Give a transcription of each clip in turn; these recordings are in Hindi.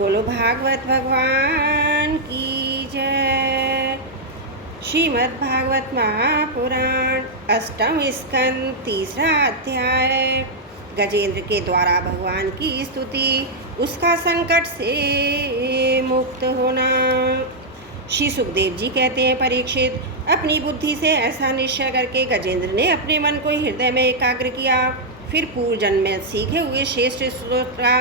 बोलो भागवत भगवान की जय। श्रीमद् भागवत महापुराण अष्टम स्कंद तीसरा अध्याय। गजेंद्र के द्वारा भगवान की स्तुति, उसका संकट से मुक्त होना। श्री सुखदेव जी कहते हैं, परीक्षित, अपनी बुद्धि से ऐसा निश्चय करके गजेंद्र ने अपने मन को हृदय में एकाग्र किया। फिर पूर्व जन्म में सीखे हुए श्रेष्ठ श्लोक का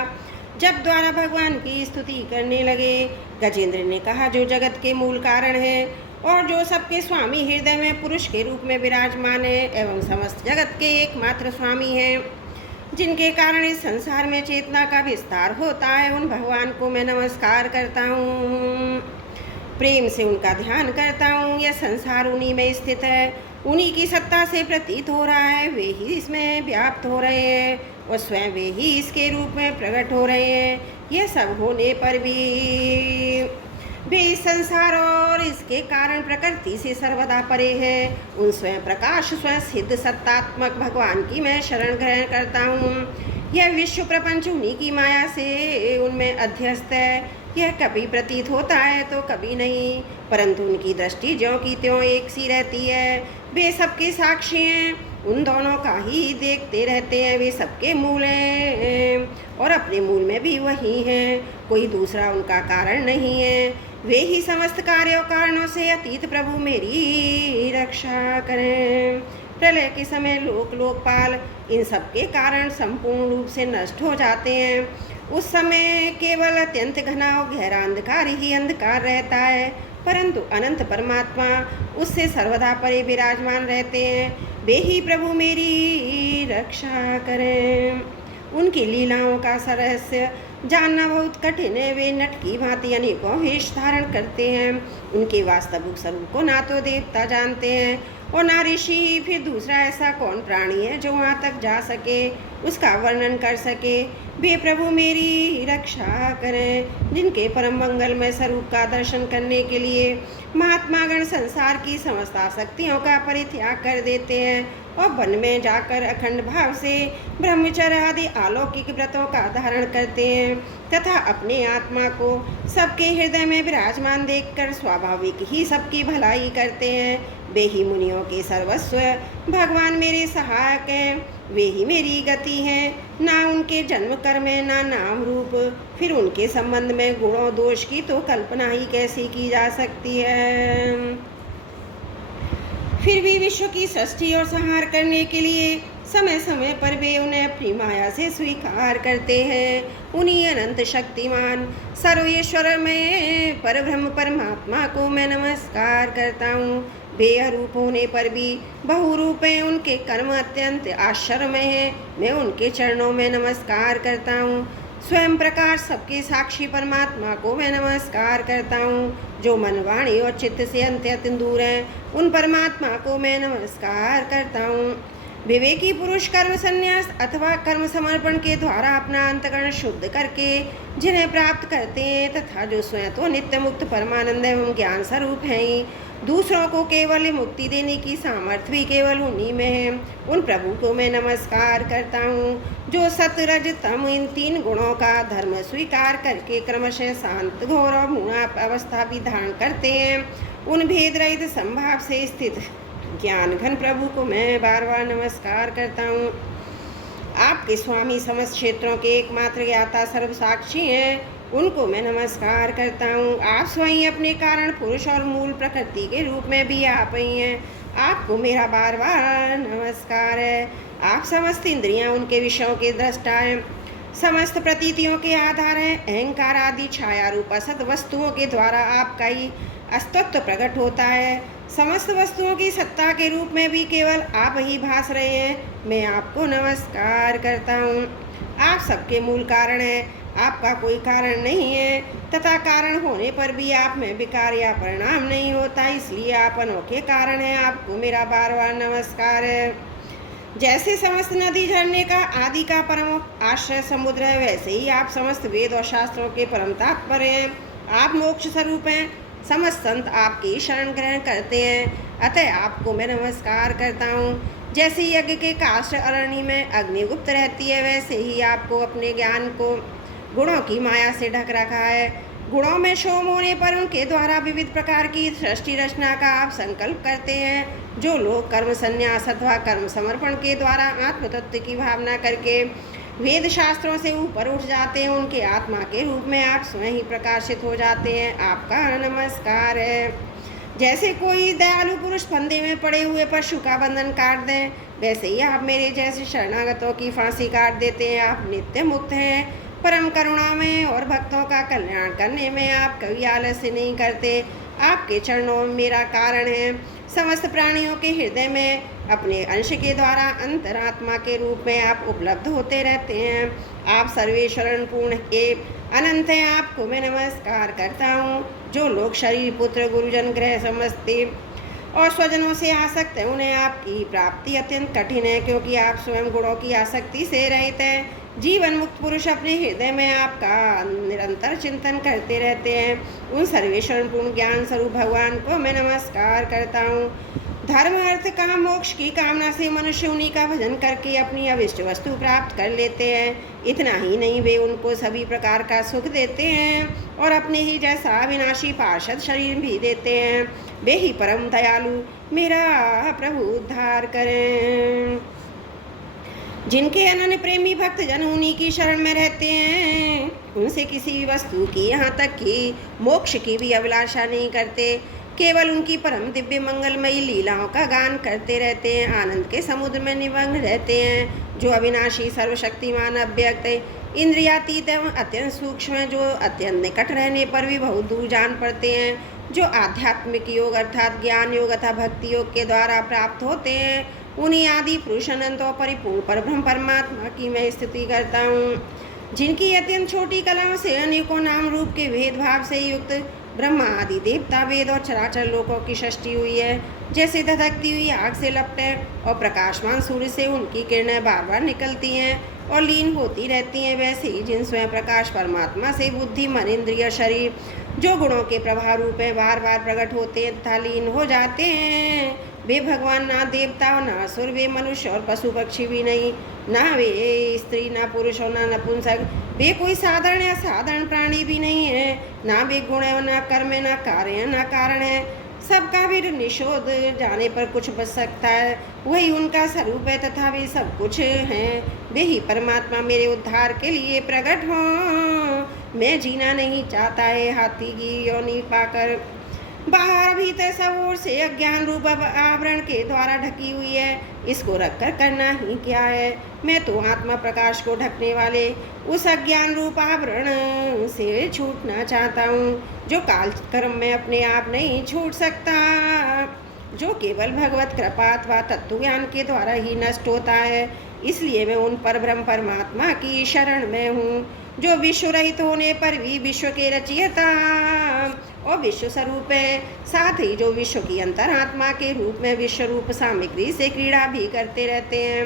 जब द्वारा भगवान की स्तुति करने लगे। गजेंद्र ने कहा, जो जगत के मूल कारण है और जो सबके स्वामी हृदय में पुरुष के रूप में विराजमान है एवं समस्त जगत के एकमात्र स्वामी हैं, जिनके कारण इस संसार में चेतना का विस्तार होता है, उन भगवान को मैं नमस्कार करता हूँ, प्रेम से उनका ध्यान करता हूँ। यह संसार उन्हीं में स्थित है, उन्हीं की सत्ता से प्रतीत हो रहा है, वे ही इसमें व्याप्त हो रहे हैं और स्वयं वे ही इसके रूप में प्रकट हो रहे हैं। यह सब होने पर भी वे इस संसार और इसके कारण प्रकृति से सर्वदा परे है। उन स्वयं प्रकाश स्वयं सिद्ध सत्तात्मक भगवान की मैं शरण ग्रहण करता हूँ। यह विश्व प्रपंच उन्हीं की माया से उनमें अध्यस्त है। यह कभी प्रतीत होता है तो कभी नहीं, परंतु उनकी दृष्टि ज्यों की त्यों एक सी रहती है। वे सबके साक्षी हैं, उन दोनों का ही देखते रहते हैं। वे सबके मूल हैं और अपने मूल में भी वही हैं, कोई दूसरा उनका कारण नहीं है। वे ही समस्त कार्यों कारणों से अतीत प्रभु मेरी रक्षा करें। प्रलय के समय लोक लोकपाल इन सबके कारण संपूर्ण रूप से नष्ट हो जाते हैं। उस समय केवल अत्यंत घना और गहरा अंधकार ही अंधकार रहता है, परंतु अनंत परमात्मा उससे सर्वदा परे विराजमान रहते हैं। वे ही प्रभु मेरी रक्षा करें। उनकी लीलाओं का रहस्य जानना बहुत कठिन है। वे नट की भांति अनेकों वेश धारण करते हैं। उनके वास्तविक स्वरूप को ना तो देवता जानते हैं और ना ऋषि। फिर दूसरा ऐसा कौन प्राणी है जो वहाँ तक जा सके, उसका वर्णन कर सके। वे प्रभु मेरी रक्षा करें, जिनके परम मंगलमय स्वरूप का दर्शन करने के लिए महात्मागण संसार की समस्त आसक्तियों का परित्याग कर देते हैं और वन में जाकर अखंड भाव से ब्रह्मचर्य आदि अलौकिक व्रतों का धारण करते हैं तथा अपने आत्मा को सबके हृदय में विराजमान देखकर स्वाभाविक ही सबकी भलाई करते हैं। वे ही मुनियों के सर्वस्व भगवान मेरे सहायक हैं। वे ही मेरी गति हैं, ना उनके जन्म कर्म है ना नाम रूप। फिर उनके संबंध में गुणों दोष की तो कल्पना ही कैसी की जा सकती है। फिर भी विश्व की सृष्टि और संहार करने के लिए समय समय पर वे उन्हें अपनी माया से स्वीकार करते हैं। उन्हीं अनंत शक्तिमान सर्वेश्वर में परब्रह्म परमात्मा को मैं नमस्कार करता हूँ। वे अरूप होने पर भी बहुरूप हैं, उनके कर्म अत्यंत आश्चर्यमय हैं। मैं उनके चरणों में नमस्कार करता हूँ। स्वयं प्रकाश सबके साक्षी परमात्मा को मैं नमस्कार करता हूँ, जो मन वाणी और चित्त से अत्यंत दूर हैं। उन परमात्मा को मैं नमस्कार करता हूँ। विवेकी पुरुष कर्म संन्यास अथवा कर्म समर्पण के द्वारा अपना अंतकरण शुद्ध करके जिन्हें प्राप्त करते हैं तथा जो स्वयं तो नित्य मुक्त परमानंद एवं ज्ञान स्वरूप हैं ही, दूसरों को केवल मुक्ति देने की सामर्थ्य भी केवल उन्हीं में है। उन प्रभु को मैं नमस्कार करता हूँ, जो सत रज तम इन तीन गुणों का धर्म स्वीकार करके क्रमशः शांत घोर और मूढ़ अवस्था भी धारण करते हैं। उन भेद रहित संभाव से स्थित ज्ञान घन प्रभु को मैं बार बार नमस्कार करता हूँ। आपके स्वामी समस्त क्षेत्रों के एकमात्र ज्ञाता सर्वसाक्षी हैं, उनको मैं नमस्कार करता हूँ। आप स्वयं अपने कारण पुरुष और मूल प्रकृति के रूप में भी आप ही हैं। आपको मेरा बार बार नमस्कार है। आप समस्त इंद्रियां उनके विषयों के दृष्टा हैं, समस्त प्रतीतियों के आधार हैं। अहंकार आदि छाया रूप असत वस्तुओं के द्वारा आपका ही अस्तित्व प्रकट होता है। समस्त वस्तुओं की सत्ता के रूप में भी केवल आप ही भास रहे हैं। मैं आपको नमस्कार करता हूँ। आप सबके मूल कारण हैं, आपका कोई कारण नहीं है तथा कारण होने पर भी आप में विकार या परिणाम नहीं होता, इसलिए आप अनोखे कारण हैं। आपको मेरा बार बार नमस्कार है। जैसे समस्त नदी झरने का आदि का परम आश्रय समुद्र है, वैसे ही आप समस्त वेद और शास्त्रों के परम तात्पर्य हैं। आप मोक्ष स्वरूप हैं। समस्त संत आपकी शरण ग्रहण करते हैं, अतः आपको मैं नमस्कार करता हूँ। जैसे यज्ञ के काष्ठ अरण्य में अग्निगुप्त रहती है, वैसे ही आपको अपने ज्ञान को गुणों की माया से ढक रखा है। गुणों में शोम होने पर उनके द्वारा विविध प्रकार की सृष्टि रचना का आप संकल्प करते हैं। जो लोग कर्म संन्यास अथवा कर्म समर्पण के द्वारा आत्म तत्व की भावना करके वेद शास्त्रों से ऊपर उठ जाते हैं, उनके आत्मा के रूप में आप स्वयं ही प्रकाशित हो जाते हैं। आपका नमस्कार है। जैसे कोई दयालु पुरुष फंदे में पड़े हुए पशु का बंधन काट दें, वैसे ही आप मेरे जैसे शरणागतों की फांसी काट देते हैं। आप नित्य मुक्त हैं, परम करुणा में और भक्तों का कल्याण करने में आप कभी आलस्य नहीं करते। आपके चरणों में मेरा कारण है। समस्त प्राणियों के हृदय में अपने अंश के द्वारा अंतरात्मा के रूप में आप उपलब्ध होते रहते हैं। आप सर्वेश्वरण पूर्ण एवं अनंत हैं। आपको मैं नमस्कार करता हूँ। जो लोग शरीर पुत्र गुरुजन ग्रह समझते और स्वजनों से आसक्त हैं, उन्हें आपकी प्राप्ति अत्यंत कठिन है, क्योंकि आप स्वयं गुणों की आसक्ति से रहित हैं। जीवन मुक्त पुरुष अपने हृदय में आपका निरंतर चिंतन करते रहते हैं। उन सर्वेश्वर पूर्ण ज्ञान स्वरूप भगवान को मैं नमस्कार करता हूँ। धर्म अर्थ काम मोक्ष की कामना से मनुष्य उन्हीं का भजन करके अपनी अविष्ट वस्तु प्राप्त कर लेते हैं। इतना ही नहीं, वे उनको सभी प्रकार का सुख देते हैं और अपने ही जैसा अविनाशी पार्षद शरीर भी देते हैं। वे ही परम दयालु मेरा प्रभु उद्धार करें। जिनके अनन्य प्रेमी भक्त जन उन्हीं की शरण में रहते हैं, उनसे किसी भी वस्तु की यहाँ तक कि मोक्ष की भी अभिलाषा नहीं करते, केवल उनकी परम दिव्य मंगलमयी लीलाओं का गान करते रहते हैं। आनंद के समुद्र में निमग्न रहते हैं। जो अविनाशी सर्वशक्तिमान अव्यक्त इंद्रियातीत एवं अत्यंत सूक्ष्म है, जो अत्यंत निकट रहने पर भी बहुत दूर जान पड़ते हैं, जो आध्यात्मिक योग अर्थात ज्ञान योग तथा भक्ति योग के द्वारा प्राप्त होते हैं, उन्हीं आदि पुरुष अनंत और परिपूर्ण परब्रह्म परमात्मा की मैं स्तुति करता हूँ। जिनकी अत्यंत छोटी कलाओं से अनेकों नाम रूप के भेदभाव से युक्त ब्रह्मा आदि देवता वेद और चराचर लोकों की सृष्टि हुई है। जैसे धधकती हुई आग से लपटे और प्रकाशमान सूर्य से उनकी किरणें बार बार निकलती हैं और लीन होती रहती हैं, वैसे ही जिन स्वयं प्रकाश परमात्मा से बुद्धि मन इंद्रिय शरीर जो गुणों के प्रभाव रूप में बार बार प्रकट होते हैं तथा लीन हो जाते हैं, वे भगवान ना देवता और ना असुर, वे मनुष्य और पशु पक्षी भी नहीं, ना वे स्त्री ना पुरुष और ना नपुंसक, वे कोई साधारण या साधारण प्राणी भी नहीं है, ना वे गुण है ना कर्म है ना कार्य है ना कारण है। सबका भी निषोध जाने पर कुछ बच सकता है, वही उनका स्वरूप है तथा वे सब कुछ हैं। वे ही परमात्मा मेरे उद्धार के लिए प्रकट हों। मैं जीना नहीं चाहता है हाथी की योनि पाकर। बाहर भीतर सब ओर से अज्ञान रूप आवरण के द्वारा ढकी हुई है, इसको रखकर करना ही क्या है। मैं तो आत्मा प्रकाश को ढकने वाले उस अज्ञान रूप आवरण से छूटना चाहता हूँ, जो काल कर्म में अपने आप नहीं छूट सकता, जो केवल भगवत कृपा अथवा तत्व ज्ञान के द्वारा ही नष्ट होता है। इसलिए मैं उन परब्रह्म परमात्मा की शरण में हूँ, जो विश्व रहित होने पर भी विश्व के रचयिता और विश्व स्वरूप है, साथ ही जो विश्व की अंतरात्मा के रूप में विश्व रूप सामग्री से क्रीड़ा भी करते रहते हैं।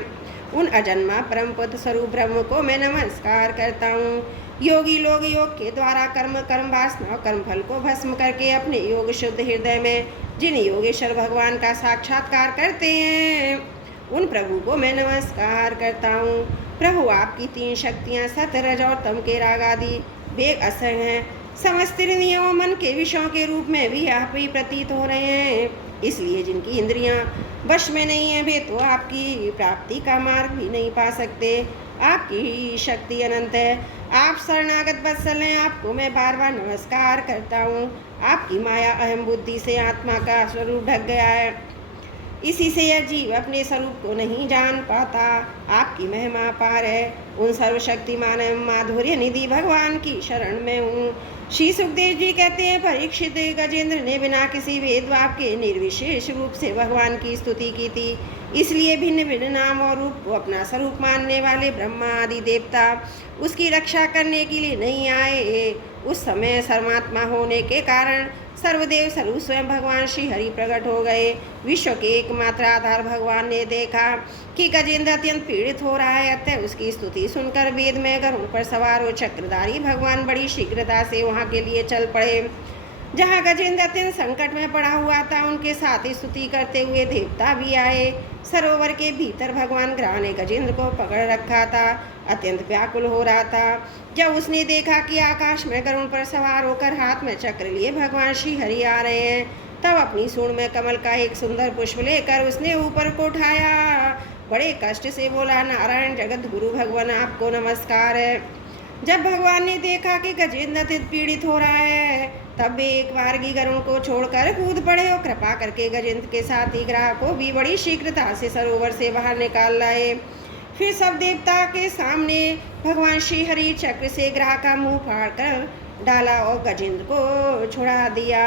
उन अजन्मा परम पद स्वरूप ब्रह्म को मैं नमस्कार करता हूँ। योगी लोग योग के द्वारा कर्म वासना और कर्म फल को भस्म करके अपने योग शुद्ध हृदय में जिन योगेश्वर भगवान का साक्षात्कार करते हैं, उन प्रभु को मैं नमस्कार करता हूँ। प्रभु आपकी तीन शक्तियाँ सत रज और तम के राग आदि वेग असंग हैं। समस्त इंद्रियों मन के विषयों के रूप में भी आप ही प्रतीत हो रहे हैं। इसलिए जिनकी इंद्रियां वश में नहीं है, वे तो आपकी प्राप्ति का मार्ग भी नहीं पा सकते। आपकी शक्ति अनंत है। आप शरणागत वत्सल हैं, आपको मैं बार बार नमस्कार करता हूँ। आपकी माया अहम बुद्धि से आत्मा का स्वरूप ढक गया है, इसी से यह जीव अपने स्वरूप को नहीं जान पाता। आपकी महिमा अपार है। उन सर्वशक्तिमान माधुर्य निधि भगवान की शरण में हूँ। श्री सुखदेव जी कहते हैं, परीक्षित गजेंद्र ने बिना किसी भेदभाव के निर्विशेष रूप से भगवान की स्तुति की थी। इसलिए भिन्न भिन्न नाम और रूप को अपना स्वरूप मानने वाले ब्रह्मा आदि देवता उसकी रक्षा करने के लिए नहीं आए। उस समय सर्वात्मा होने के कारण सर्वदेव सर्व स्वयं भगवान श्री हरि प्रकट हो गए। विश्व के एकमात्र आधार भगवान ने देखा कि गजेंद्र अत्यंत पीड़ित हो रहा है, अतः उसकी स्तुति सुनकर वेद में गरुड़ पर सवार हो चक्रधारी भगवान बड़ी शीघ्रता से वहाँ के लिए चल पड़े। जहाँ गजेंद्र अत्यंत संकट में पड़ा हुआ था, उनके साथ स्तुति करते हुए देवता भी आए। सरोवर के भीतर भगवान ग्रह ने गजेंद्र को पकड़ रखा था। अत्यंत व्याकुल हो रहा था। जब उसने देखा कि आकाश में गरुड़ पर सवार होकर हाथ में चक्र लिए भगवान श्री हरि आ रहे हैं, तब अपनी सूंड में कमल का एक सुंदर पुष्प लेकर उसने ऊपर को उठाया। बड़े कष्ट से बोला, नारायण जगत गुरु भगवान आपको नमस्कार है। जब भगवान ने देखा कि गजेंद्र अत्यंत पीड़ित हो रहा है, तब वे एक बारगी गरुड़ को छोड़कर कूद पड़े और कृपा करके गजेंद्र के साथ ही ग्राह को भी बड़ी शीघ्रता से सरोवर से बाहर निकाल लाए। फिर सब देवता के सामने भगवान श्री हरि चक्र से ग्राह का मुंह फाड़ कर डाला और गजेंद्र को छुड़ा दिया।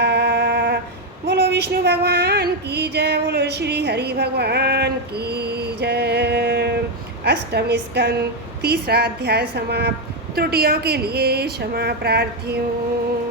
बोलो विष्णु भगवान की जय, बोलो श्री हरि भगवान की जय। अष्टम स्कंद तीसरा अध्याय समाप्त। त्रुटियों के लिए क्षमा प्रार्थी हूँ।